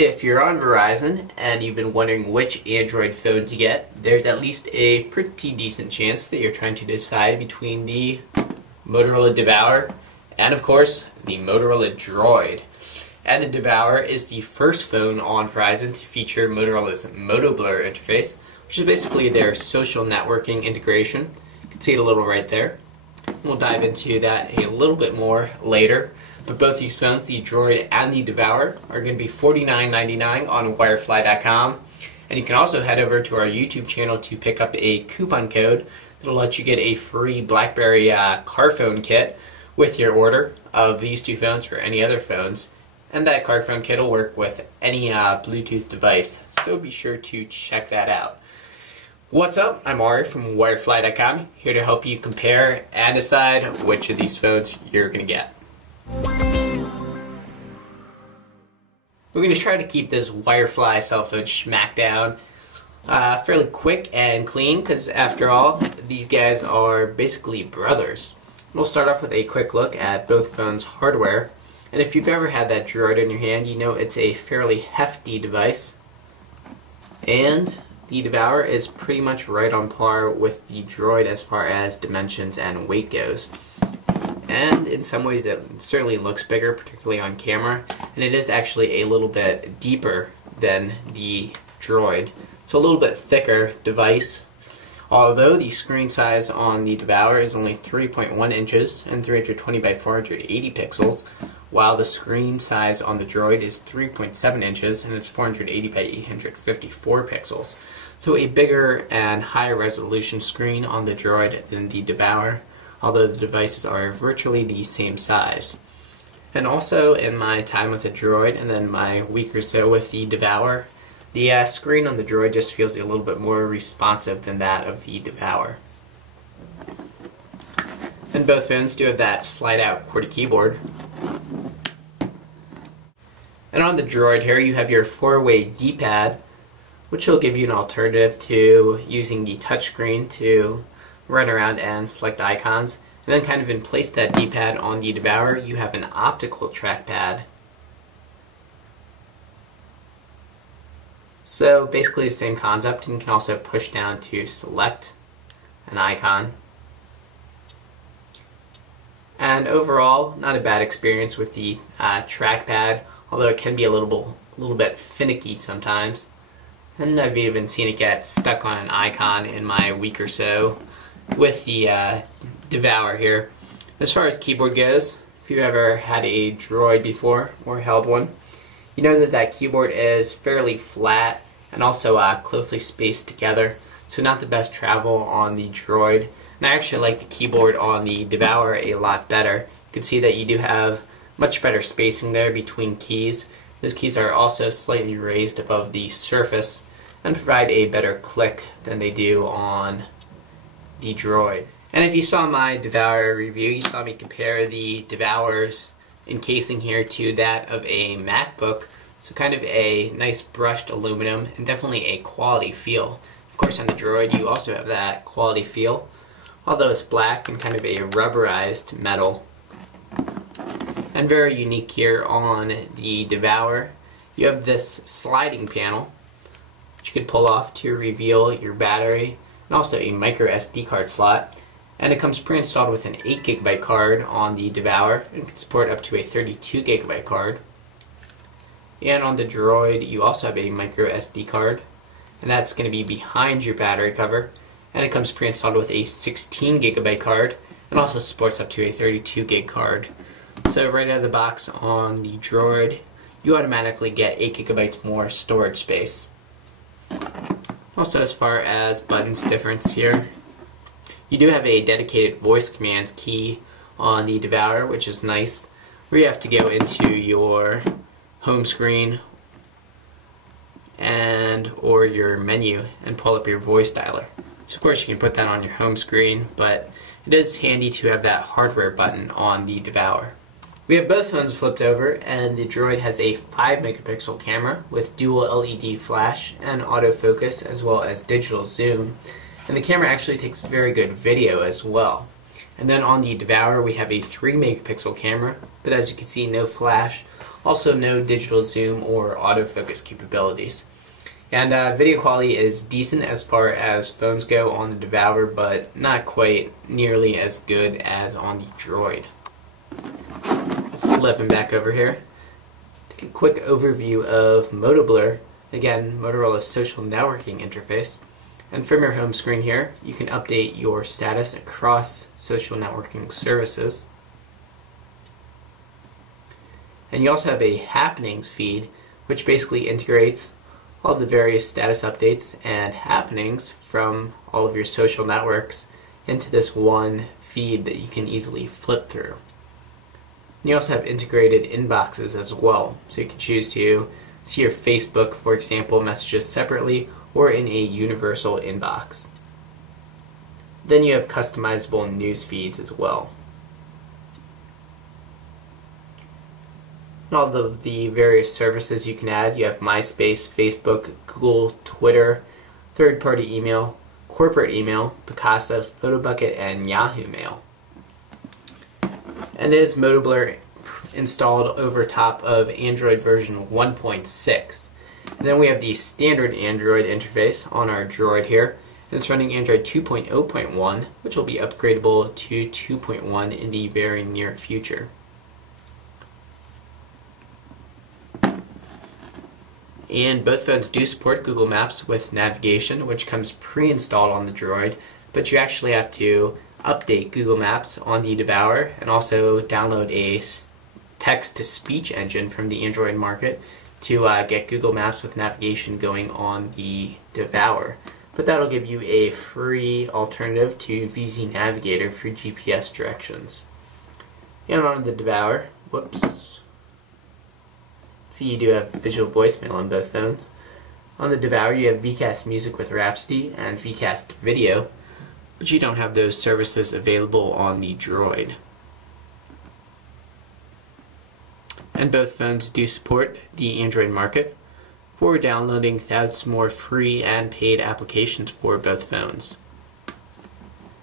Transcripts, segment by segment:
If you're on Verizon and you've been wondering which Android phone to get, there's at least a pretty decent chance that you're trying to decide between the Motorola Devour and, of course, the Motorola Droid. And the Devour is the first phone on Verizon to feature Motorola's MotoBlur interface, which is basically their social networking integration. You can see it a little right there. We'll dive into that a little bit more later. But both these phones, the Droid and the Devour, are going to be $49.99 on wirefly.com. And you can also head over to our YouTube channel to pick up a coupon code that'll let you get a free BlackBerry car phone kit with your order of these two phones or any other phones. And that car phone kit will work with any Bluetooth device, so be sure to check that out. What's up? I'm Ari from wirefly.com, here to help you compare and decide which of these phones you're going to get. We're going to try to keep this Wirefly cell phone smackdown fairly quick and clean, because after all, these guys are basically brothers. We'll start off with a quick look at both phones' hardware. And if you've ever had that Droid in your hand, you know it's a fairly hefty device. And the Devour is pretty much right on par with the Droid as far as dimensions and weight goes. And in some ways it certainly looks bigger, particularly on camera. And it is actually a little bit deeper than the Droid. So a little bit thicker device. Although the screen size on the Devour is only 3.1 inches and 320 by 480 pixels, while the screen size on the Droid is 3.7 inches and it's 480 by 854 pixels. So a bigger and higher resolution screen on the Droid than the Devour, although the devices are virtually the same size. And also, in my time with the Droid and then my week or so with the Devour, the screen on the Droid just feels a little bit more responsive than that of the Devour. And both phones do have that slide-out QWERTY keyboard. And on the Droid here, you have your 4-way D-pad, which will give you an alternative to using the touchscreen to run around and select icons. And then kind of in place of that D-pad on the Devour, you have an optical trackpad. So basically the same concept, and you can also push down to select an icon. And overall, not a bad experience with the trackpad, although it can be a little bit finicky sometimes. And I've even seen it get stuck on an icon in my week or so with the Devour here. As far as keyboard goes, if you've ever had a Droid before or held one, you know that that keyboard is fairly flat and also closely spaced together, so not the best travel on the Droid. And I actually like the keyboard on the Devour a lot better. You can see that you do have much better spacing there between keys. Those keys are also slightly raised above the surface and provide a better click than they do on the Droid. And if you saw my Devour review, you saw me compare the Devour's encasing here to that of a MacBook. So kind of a nice brushed aluminum and definitely a quality feel. Of course on the Droid you also have that quality feel, although it's black and kind of a rubberized metal. And very unique here on the Devour, you have this sliding panel which you can pull off to reveal your battery, and also a micro SD card slot. And it comes pre-installed with an 8GB card on the Devour and can support up to a 32GB card. And on the Droid you also have a micro SD card, and that's going to be behind your battery cover, and it comes pre-installed with a 16GB card and also supports up to a 32GB card. So right out of the box on the Droid you automatically get 8GB more storage space. Also, as far as buttons difference here, you do have a dedicated voice commands key on the Devour, which is nice, where you have to go into your home screen and or your menu and pull up your voice dialer. So of course you can put that on your home screen, but it is handy to have that hardware button on the Devour. We have both phones flipped over, and the Droid has a 5-megapixel camera with dual LED flash and autofocus as well as digital zoom. And the camera actually takes very good video as well. And then on the Devour we have a 3-megapixel camera, but as you can see, no flash, Also no digital zoom or autofocus capabilities. And video quality is decent as far as phones go on the Devour, but not quite nearly as good as on the Droid. Flipping back over here. Take a quick overview of MotoBlur, again, Motorola's social networking interface. And from your home screen here, you can update your status across social networking services. And you also have a happenings feed, which basically integrates all of the various status updates and happenings from all of your social networks into this one feed that you can easily flip through. And you also have integrated inboxes as well, so you can choose to see your Facebook, for example, messages separately or in a universal inbox. Then you have customizable news feeds as well. All of the various services you can add, you have MySpace, Facebook, Google, Twitter, third-party email, corporate email, Picasa, PhotoBucket, and Yahoo Mail. And is MotoBlur installed over top of Android version 1.6. And then we have the standard Android interface on our Droid here. And it's running Android 2.0.1, which will be upgradable to 2.1 in the very near future. And both phones do support Google Maps with navigation, which comes pre-installed on the Droid, but you actually have to update Google Maps on the Devour and also download a text-to-speech engine from the Android market to get Google Maps with navigation going on the Devour. But that'll give you a free alternative to VZ Navigator for GPS directions. And on the Devour, so you do have visual voicemail on both phones. On the Devour you have VCast Music with Rhapsody and VCast Video, but you don't have those services available on the Droid. And both phones do support the Android market for downloading thousands more free and paid applications for both phones.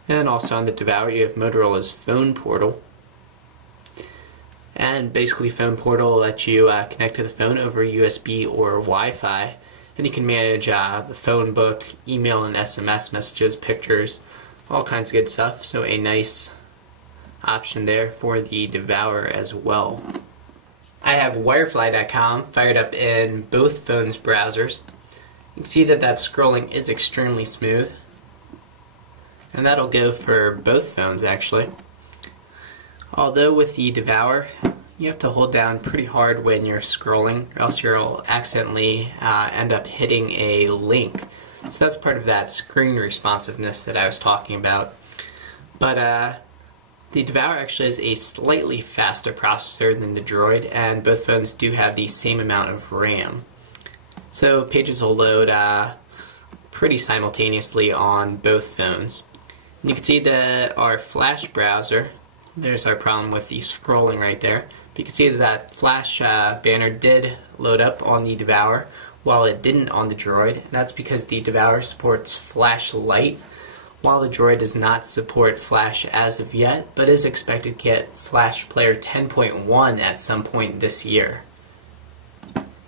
And also on the Devour you have Motorola's Phone Portal. And basically Phone Portal will let you connect to the phone over USB or Wi-Fi, and you can manage the phone book, email and SMS messages, pictures, all kinds of good stuff. So a nice option there for the Devour as well. I have Wirefly.com fired up in both phones' browsers. You can see that scrolling is extremely smooth, and that'll go for both phones actually. Although with the Devour, you have to hold down pretty hard when you're scrolling, or else you'll accidentally end up hitting a link. So that's part of that screen responsiveness that I was talking about. But the Devour actually has a slightly faster processor than the Droid, and both phones do have the same amount of RAM. So pages will load pretty simultaneously on both phones. And you can see that our Flash browser, there's our problem with the scrolling right there. But you can see that Flash banner did load up on the Devour while it didn't on the Droid. And that's because the Devour supports Flash Lite, while the Droid does not support Flash as of yet, but is expected to get Flash Player 10.1 at some point this year.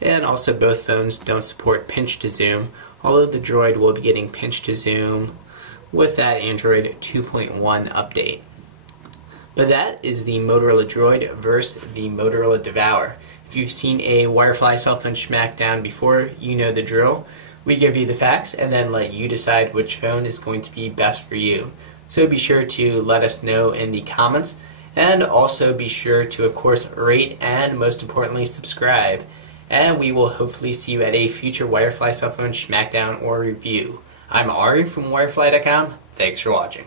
And also both phones don't support pinch to zoom, although the Droid will be getting pinch to zoom with that Android 2.1 update. But that is the Motorola Droid versus the Motorola Devour. If you've seen a Wirefly cell phone smackdown before, you know the drill. We give you the facts and then let you decide which phone is going to be best for you. So be sure to let us know in the comments, and also be sure to, of course, rate and most importantly subscribe. And we will hopefully see you at a future Wirefly cell phone smackdown or review. I'm Ari from Wirefly.com. Thanks for watching.